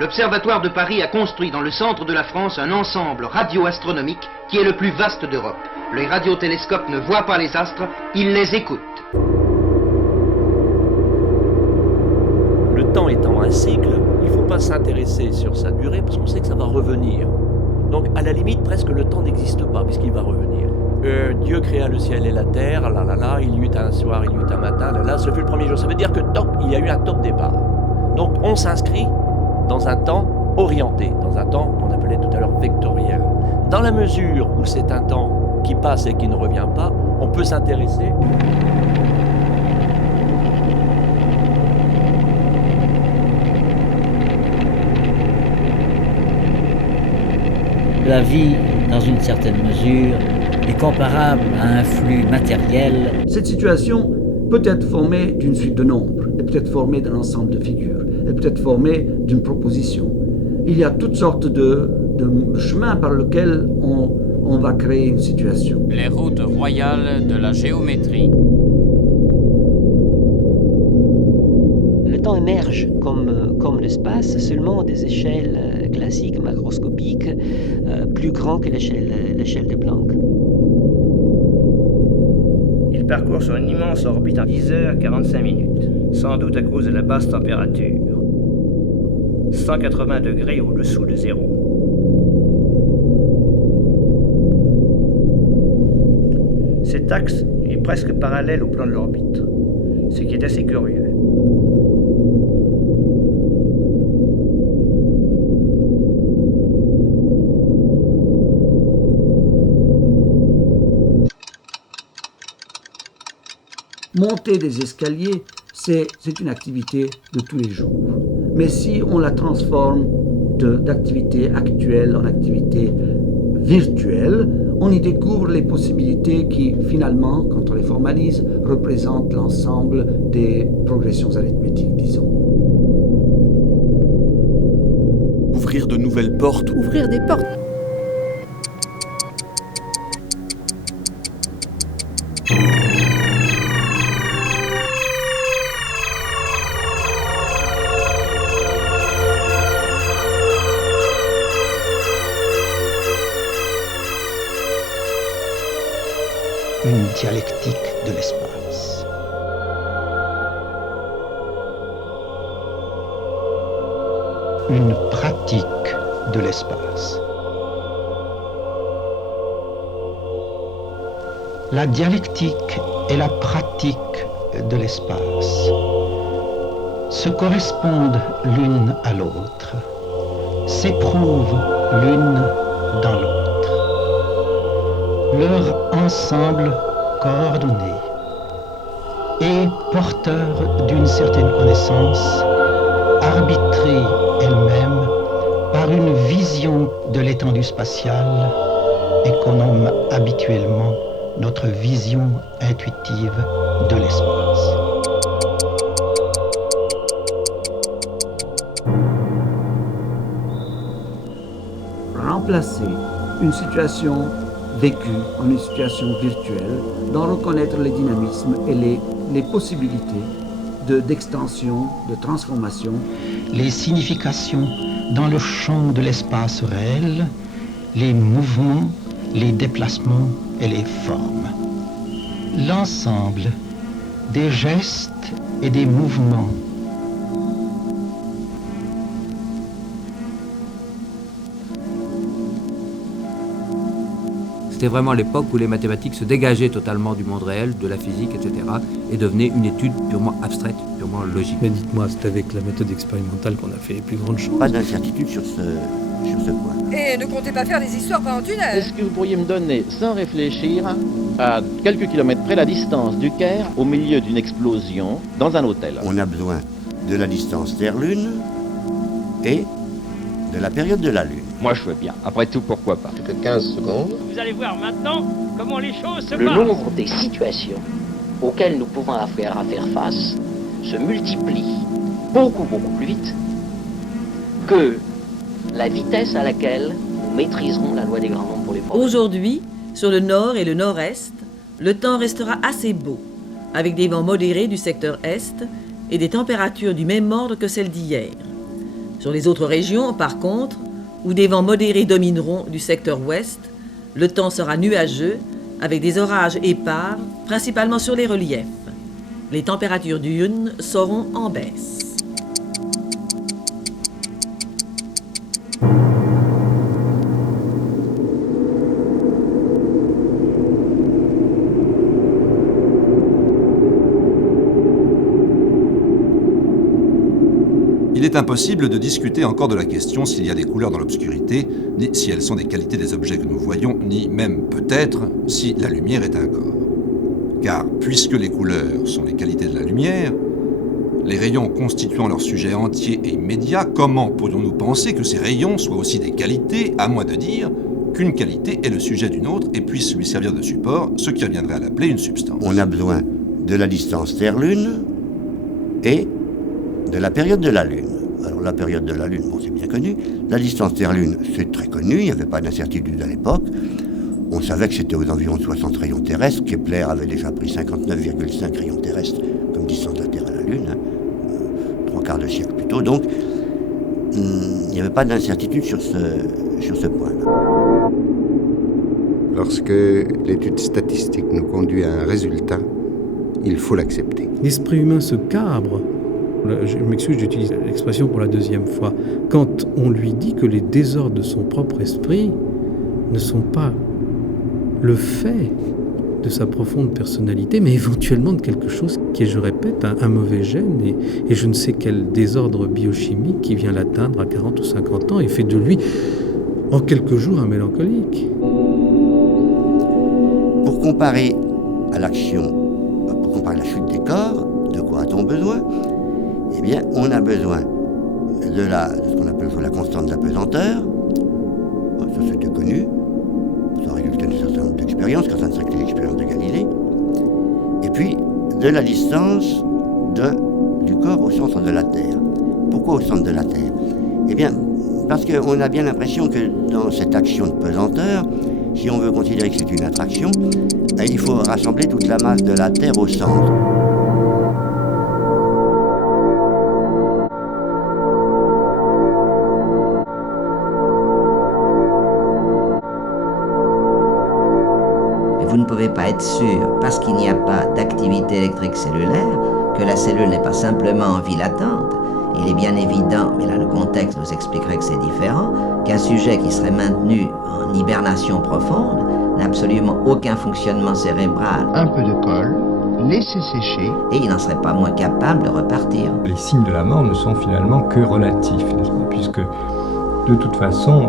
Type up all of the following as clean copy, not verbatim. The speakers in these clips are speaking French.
L'Observatoire de Paris a construit dans le centre de la France un ensemble radio-astronomique qui est le plus vaste d'Europe. Les radiotélescopes ne voient pas les astres, ils les écoutent. Le temps étant un cycle, il ne faut pas s'intéresser sur sa durée parce qu'on sait que ça va revenir. Donc à la limite, presque le temps n'existe pas puisqu'il va revenir. Dieu créa le ciel et la terre, il y eut un soir, il y eut un matin, ce fut le premier jour. Ça veut dire que il y a eu un top départ. Donc on s'inscrit dans un temps orienté, dans un temps qu'on appelait tout à l'heure vectoriel. Dans la mesure où c'est un temps qui passe et qui ne revient pas, on peut s'intéresser. La vie, dans une certaine mesure, est comparable à un flux matériel. Cette situation peut être formée d'une suite de nombres, elle peut être formée d'un ensemble de figures, elle peut être formée d'une proposition. Il y a toutes sortes de chemins par lesquels on va créer une situation. Les routes royales de la géométrie. Le temps émerge comme l'espace, seulement à des échelles classiques, macroscopiques, plus grands que l'échelle de Planck. Il parcourt sur une immense orbite en 10h45, sans doute à cause de la basse température. 180 degrés au-dessous de zéro. Cet axe est presque parallèle au plan de l'orbite, ce qui est assez curieux. Monter des escaliers, c'est une activité de tous les jours. Mais si on la transforme d'activité actuelle en activité virtuelle, on y découvre les possibilités qui, finalement, quand on les formalise, représentent l'ensemble des progressions arithmétiques, disons. Ouvrir de nouvelles portes. Ouvrir des portes. Une dialectique de l'espace. Une pratique de l'espace. La dialectique et la pratique de l'espace se correspondent l'une à l'autre, s'éprouvent l'une dans l'autre. Leur ensemble coordonné et porteur d'une certaine connaissance, arbitrée elle-même par une vision de l'étendue spatiale et qu'on nomme habituellement notre vision intuitive de l'espace. Remplacer une situation vécue en une situation virtuelle, d'en reconnaître les dynamismes et les possibilités d'extension, de transformation. Les significations dans le champ de l'espace réel, les mouvements, les déplacements et les formes. L'ensemble des gestes et des mouvements C'était vraiment l'époque où les mathématiques se dégageaient totalement du monde réel, de la physique, etc. et devenaient une étude purement abstraite, purement logique. Mais dites-moi, c'est avec la méthode expérimentale qu'on a fait les plus grandes choses. Pas d'incertitude sur ce point. Et ne comptez pas faire des histoires pendant une heure. Est-ce que vous pourriez me donner, sans réfléchir, à quelques kilomètres près la distance du Caire au milieu d'une explosion dans un hôtel? On a besoin de la distance Terre-Lune et de la période de la Lune. Moi je veux bien, après tout pourquoi pas. Que 15 secondes. Vous allez voir maintenant comment les choses se passent. Le nombre des situations auxquelles nous pouvons avoir à faire face se multiplie beaucoup plus vite que la vitesse à laquelle nous maîtriserons la loi des grands nombres pour les problèmes. Aujourd'hui, sur le nord et le nord-est, le temps restera assez beau, avec des vents modérés du secteur est et des températures du même ordre que celles d'hier. Sur les autres régions, par contre, où des vents modérés domineront du secteur ouest, le temps sera nuageux, avec des orages épars, principalement sur les reliefs. Les températures diurnes seront en baisse. Il est impossible de discuter encore de la question s'il y a des couleurs dans l'obscurité, ni si elles sont des qualités des objets que nous voyons, ni même peut-être si la lumière est un corps. Car puisque les couleurs sont les qualités de la lumière, les rayons constituant leur sujet entier et immédiat, comment pourrions-nous penser que ces rayons soient aussi des qualités, à moins de dire qu'une qualité est le sujet d'une autre et puisse lui servir de support, ce qui reviendrait à l'appeler une substance. On a besoin de la distance Terre-Lune et de la période de la Lune. Alors la période de la Lune, bon, c'est bien connu. La distance Terre-Lune, c'est très connu, il n'y avait pas d'incertitude à l'époque. On savait que c'était aux environs de 60 rayons terrestres. Kepler avait déjà pris 59,5 rayons terrestres comme distance de la Terre à la Lune, trois quarts de siècle plus tôt. Donc, il n'y avait pas d'incertitude sur ce point-là. Lorsque l'étude statistique nous conduit à un résultat, il faut l'accepter. L'esprit humain se cabre. Je m'excuse, j'utilise l'expression pour la deuxième fois. Quand on lui dit que les désordres de son propre esprit ne sont pas le fait de sa profonde personnalité, mais éventuellement de quelque chose qui est, je répète, un mauvais gène et je ne sais quel désordre biochimique qui vient l'atteindre à 40 ou 50 ans et fait de lui, en quelques jours, un mélancolique. Pour comparer à l'action, pour comparer la chute des corps, de quoi a-t-on besoin ? Eh bien, on a besoin de ce qu'on appelle la constante de la pesanteur. Ça, c'était connu. Ça résultait d'un certain nombre d'expériences, quand ça ne serait que l'expérience de Galilée. Et puis, de la distance du corps au centre de la Terre. Pourquoi au centre de la Terre ? Eh bien, parce qu'on a bien l'impression que dans cette action de pesanteur, si on veut considérer que c'est une attraction, il faut rassembler toute la masse de la Terre au centre. Vous ne pouvez pas être sûr, parce qu'il n'y a pas d'activité électrique cellulaire, que la cellule n'est pas simplement en vie latente. Il est bien évident, mais là le contexte vous expliquerait que c'est différent, qu'un sujet qui serait maintenu en hibernation profonde n'a absolument aucun fonctionnement cérébral. Un peu de colle, laissez sécher. Et il n'en serait pas moins capable de repartir. Les signes de la mort ne sont finalement que relatifs, n'est-ce pas ? Puisque de toute façon...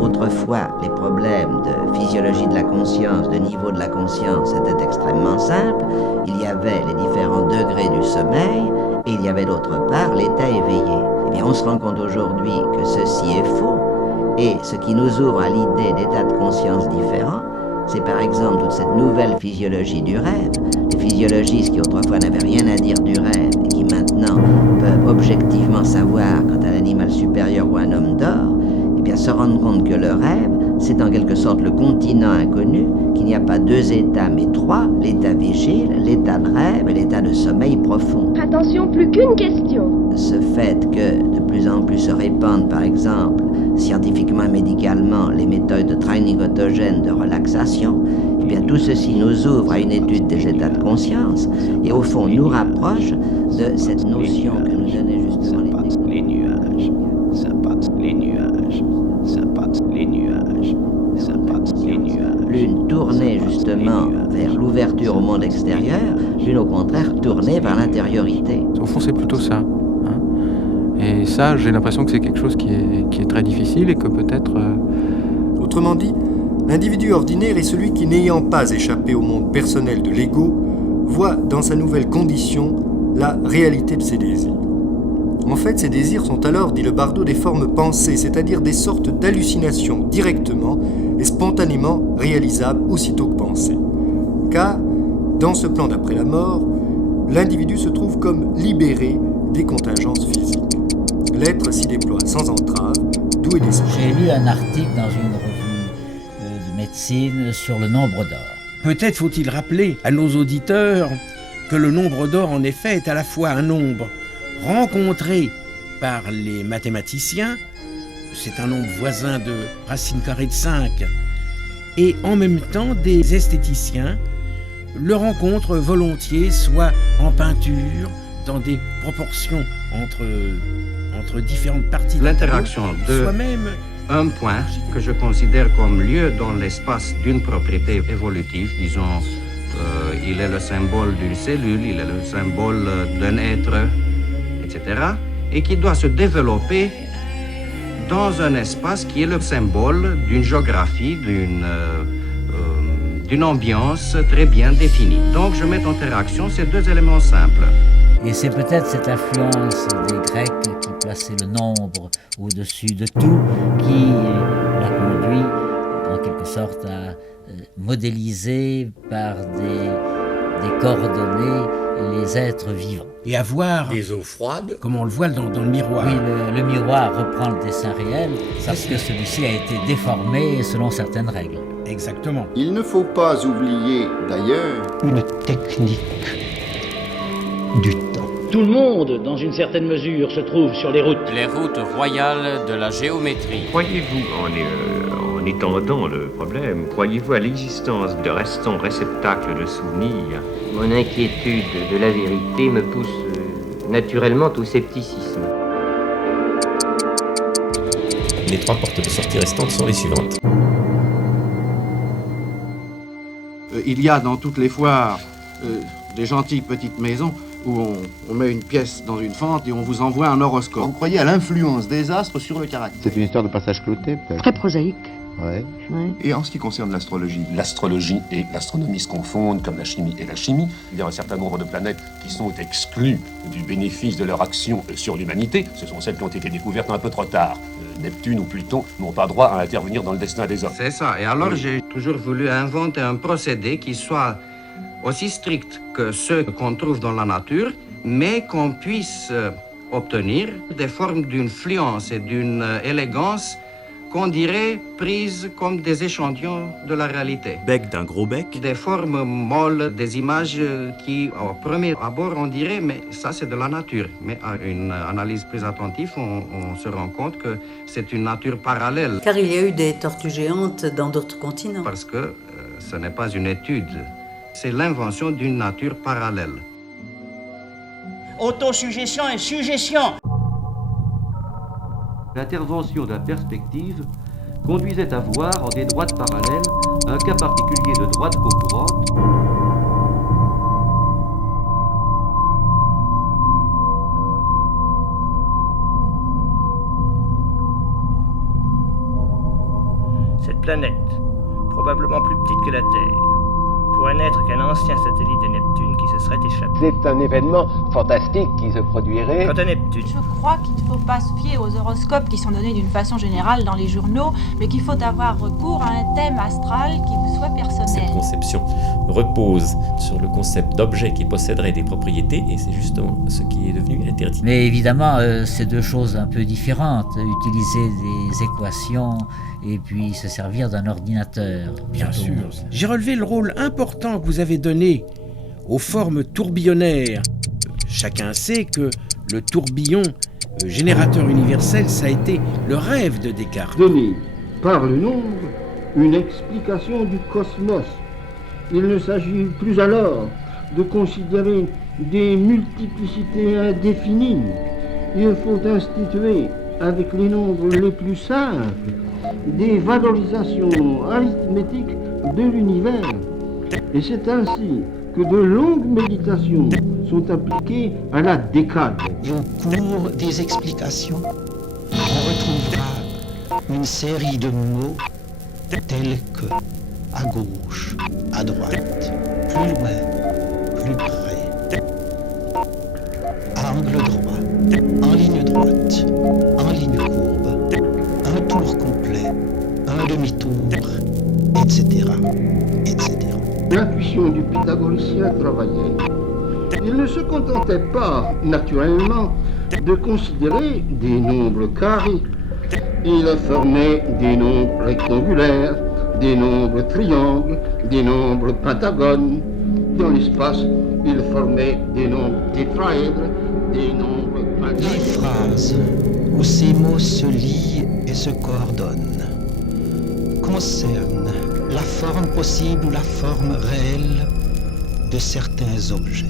Autrefois, les problèmes de physiologie de la conscience, de niveau de la conscience étaient extrêmement simples. Il y avait les différents degrés du sommeil et il y avait d'autre part l'état éveillé. Eh bien, on se rend compte aujourd'hui que ceci est faux et ce qui nous ouvre à l'idée d'états de conscience différents, c'est par exemple toute cette nouvelle physiologie du rêve. Les physiologistes qui autrefois n'avaient rien à dire du rêve et qui maintenant peuvent objectivement savoir quand un animal supérieur ou un homme dort, eh bien se rendre compte que le rêve, c'est en quelque sorte le continent inconnu, qu'il n'y a pas deux états mais trois, l'état vigile, l'état de rêve et l'état de sommeil profond. Attention, plus qu'une question. Ce fait que de plus en plus se répandent, par exemple, scientifiquement et médicalement, les méthodes de training autogène de relaxation, eh bien tout ceci nous ouvre à une étude des états de conscience et au fond nous rapproche de cette notion que nous donnait justement les nuages. Ça passe, les nuages. Ça passe, les nuages. Ça passe, les nuages. L'une tournée justement vers l'ouverture au monde extérieur, l'une au contraire tournée vers l'intériorité. Au fond, c'est plutôt ça. Et ça, j'ai l'impression que c'est quelque chose qui est très difficile et que peut-être... Autrement dit, l'individu ordinaire est celui qui, n'ayant pas échappé au monde personnel de l'ego, voit dans sa nouvelle condition la réalité de ses désirs. En fait, ces désirs sont alors, dit le Bardot, des formes pensées, c'est-à-dire des sortes d'hallucinations directement et spontanément réalisables aussitôt que pensées. Car, dans ce plan d'après la mort, l'individu se trouve comme libéré des contingences physiques. L'être s'y déploie sans entrave, doué d'esprit. J'ai lu un article dans une revue de médecine sur le nombre d'or. Peut-être faut-il rappeler à nos auditeurs que le nombre d'or, en effet, est à la fois un nombre rencontré par les mathématiciens, c'est un nombre voisin de racine carrée de 5, et en même temps des esthéticiens le rencontrent volontiers, soit en peinture, dans des proportions entre différentes parties de l'interaction de soit même un point que je considère comme lieu dans l'espace d'une propriété évolutive, disons, il est le symbole d'une cellule, il est le symbole d'un être, etc., et qui doit se développer dans un espace qui est le symbole d'une géographie, d'une ambiance très bien définie. Donc je mets en interaction ces deux éléments simples. Et c'est peut-être cette influence des Grecs qui plaçaient le nombre au-dessus de tout qui l'a conduit en quelque sorte à modéliser par des coordonnées les êtres vivants. Et à voir des eaux froides, comme on le voit dans le miroir. Oui, le miroir reprend le dessin réel parce que celui-ci a été déformé selon certaines règles. Exactement. Il ne faut pas oublier d'ailleurs une technique du temps. Tout le monde, dans une certaine mesure, se trouve sur les routes. Les routes royales de la géométrie. Croyez-vous, en étendant le problème, croyez-vous à l'existence de restants réceptacles de souvenirs? Mon inquiétude de la vérité me pousse naturellement au scepticisme. Les 3 portes de sortie restantes sont les suivantes. Il y a dans toutes les foires des gentilles petites maisons où on met une pièce dans une fente et on vous envoie un horoscope. Vous croyez à l'influence des astres sur le caractère? C'est une histoire de passage cloté, peut-être. Très prosaïque. Ouais. Et en ce qui concerne l'astrologie? L'astrologie et l'astronomie se confondent comme la chimie et la chimie. Il y a un certain nombre de planètes qui sont exclues du bénéfice de leur action sur l'humanité. Ce sont celles qui ont été découvertes un peu trop tard. Neptune ou Pluton n'ont pas droit à intervenir dans le destin des hommes. C'est ça. Et alors j'ai toujours voulu inventer un procédé qui soit aussi strict que ceux qu'on trouve dans la nature, mais qu'on puisse obtenir des formes d'une fluence et d'une élégance qu'on dirait prises comme des échantillons de la réalité. Bec d'un gros bec. Des formes molles, des images qui, au premier abord, on dirait, mais ça c'est de la nature. Mais à une analyse plus attentive, on se rend compte que c'est une nature parallèle. Car il y a eu des tortues géantes dans d'autres continents. Parce que ce n'est pas une étude, c'est l'invention d'une nature parallèle. Autosuggestion et suggestion. L'intervention de la perspective conduisait à voir en des droites parallèles un cas particulier de droite concurrente. Cette planète, probablement plus petite que la Terre, pourrait n'être qu'un ancien satellite de Neptune qui se serait échappé. C'est un événement fantastique qui se produirait. Quant à Neptune, je crois qu'il ne faut pas se fier aux horoscopes qui sont donnés d'une façon générale dans les journaux, mais qu'il faut avoir recours à un thème astral qui vous soit personnel. Cette conception repose sur le concept d'objet qui posséderait des propriétés, et c'est justement ce qui est devenu interdit. Mais évidemment, c'est deux choses un peu différentes. Utiliser des équations et puis se servir d'un ordinateur. Bien sûr. J'ai relevé le rôle important que vous avez donné aux formes tourbillonnaires. Chacun sait que le tourbillon générateur universel, ça a été le rêve de Descartes. Donner par le nombre une explication du cosmos. Il ne s'agit plus alors de considérer des multiplicités indéfinies. Il faut instituer avec les nombres les plus simples des valorisations arithmétiques de l'univers. Et c'est ainsi que de longues méditations sont appliquées à la décade. Au cours des explications, on retrouvera une série de mots tels que à gauche, à droite, plus loin, plus près, angle droit, en ligne droite, en ligne courbe, un tour complet, un demi-tour, etc., etc. L'intuition du pythagoricien travaillait. Il ne se contentait pas, naturellement, de considérer des nombres carrés. Il formait des nombres rectangulaires, des nombres triangles, des nombres pentagones. Dans l'espace, il formait des nombres tétraèdres, des nombres Les phrases où ces mots se lient et se coordonnent concernent la forme possible ou la forme réelle de certains objets.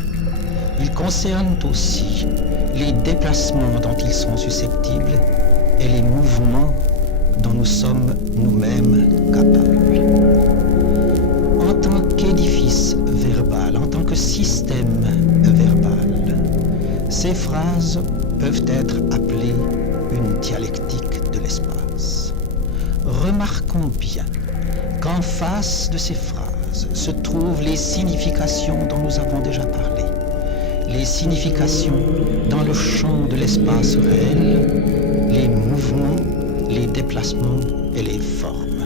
Ils concernent aussi les déplacements dont ils sont susceptibles et les mouvements dont nous sommes nous-mêmes capables. En tant qu'édifice verbal, en tant que système verbal, ces phrases peuvent être appelées une dialectique de l'espace. Remarquons bien qu'en face de ces phrases se trouvent les significations dont nous avons déjà parlé. Les significations dans le champ de l'espace réel, les mouvements, les déplacements et les formes.